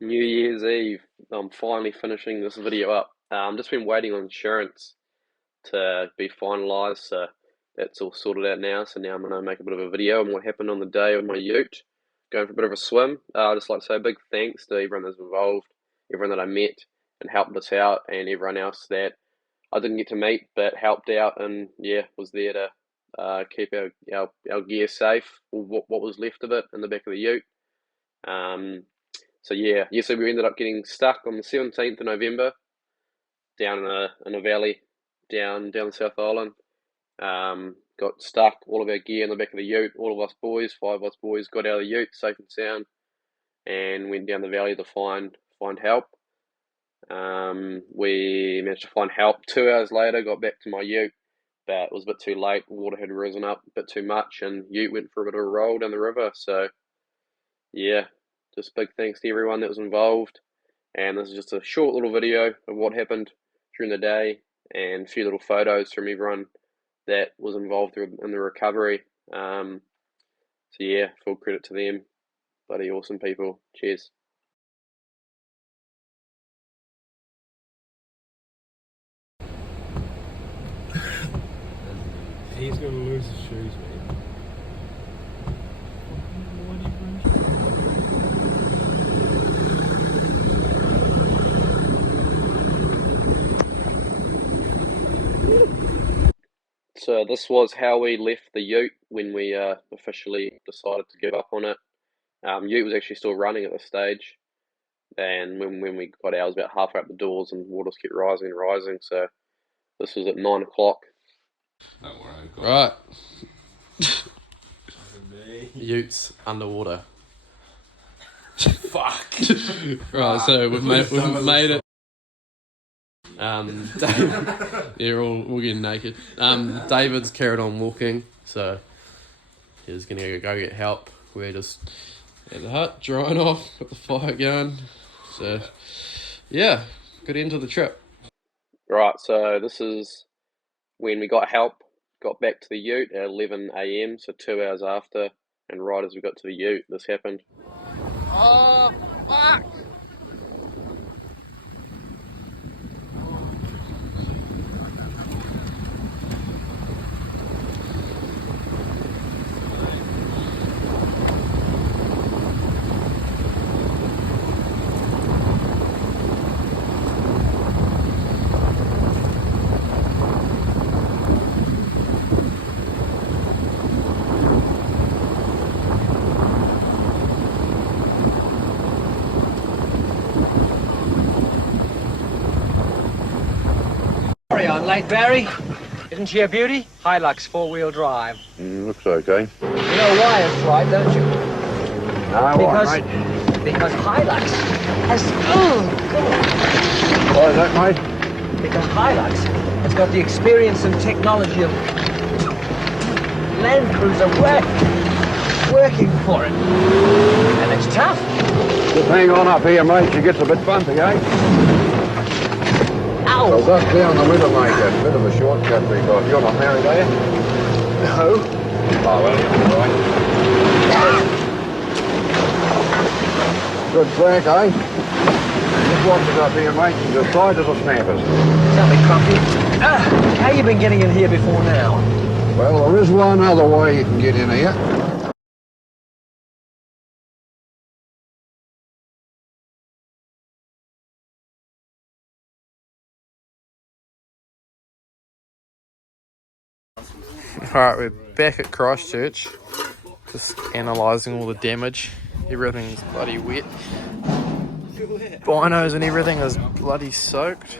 New Year's Eve. I'm finally finishing this video up. Just been waiting on insurance to be finalised, so that's all sorted out now. So now I'm going to make a bit of a video on what happened on the day on my ute, going for a bit of a swim. I'd just like to say a big thanks to everyone that's involved, everyone that I met and helped us out, and everyone else that I didn't get to meet but helped out and was there to keep our gear safe, or what was left of it in the back of the ute. So we ended up getting stuck on the 17th of November down in a valley down the South Island. Got stuck, all of our gear in the back of the ute. All of us boys, 5 of us boys, got out of the ute safe and sound, and went down the valley to find help. We managed to find help 2 hours later. Got back to my ute, but it was a bit too late. Water had risen up a bit too much, and ute went for a bit of a roll down the river. So yeah, just big thanks to everyone that was involved. And this is just a short little video of what happened during the day and a few little photos from everyone that was involved in the recovery. Full credit to them. Bloody awesome people. Cheers. He's gonna lose his shoes, man. So this was how we left the ute when we officially decided to give up on it. Ute was actually still running at this stage, and when we got out, it was about halfway up the doors, and waters kept rising and rising. So this was at 9 o'clock. Don't worry, Right. Ute's underwater. Fuck. Right, so we've made it. You're all getting naked. David's carried on walking, so he's gonna go get help. We're just at the hut, drying off, got the fire going. So yeah, good end to the trip. Right, so this is when we got help, got back to the ute at 11 a.m, so 2 hours after, and right as we got to the ute, this happened. Oh, fuck! Sorry, I'm late, Barry. Isn't she a beauty? Hilux four-wheel drive. Looks okay. You know why it's right, don't you? No, why, mate? Because Hilux has... Why is that, mate? Because Hilux has got the experience and technology of Land Cruiser working for it. And it's tough. Just hang on up here, mate. She gets a bit bumpy, eh? Ow! So up down the river, mate. That's a bit of a shortcut we got. You're not married, are you? No. Oh, well, you're all right. Good crack, eh? Just watch it up here, mate. She's as tight as a snapper's. Tell me, Crumpy, how you been getting in here before now? Well, there is one other way you can get in here. Alright, we're back at Christchurch, just analysing all the damage. Everything's bloody wet. Binos and everything is bloody soaked.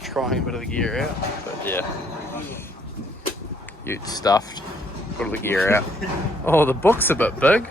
Trying a bit of the gear out, but yeah. Ute stuffed. Got all the gear out. Oh, the book's a bit big.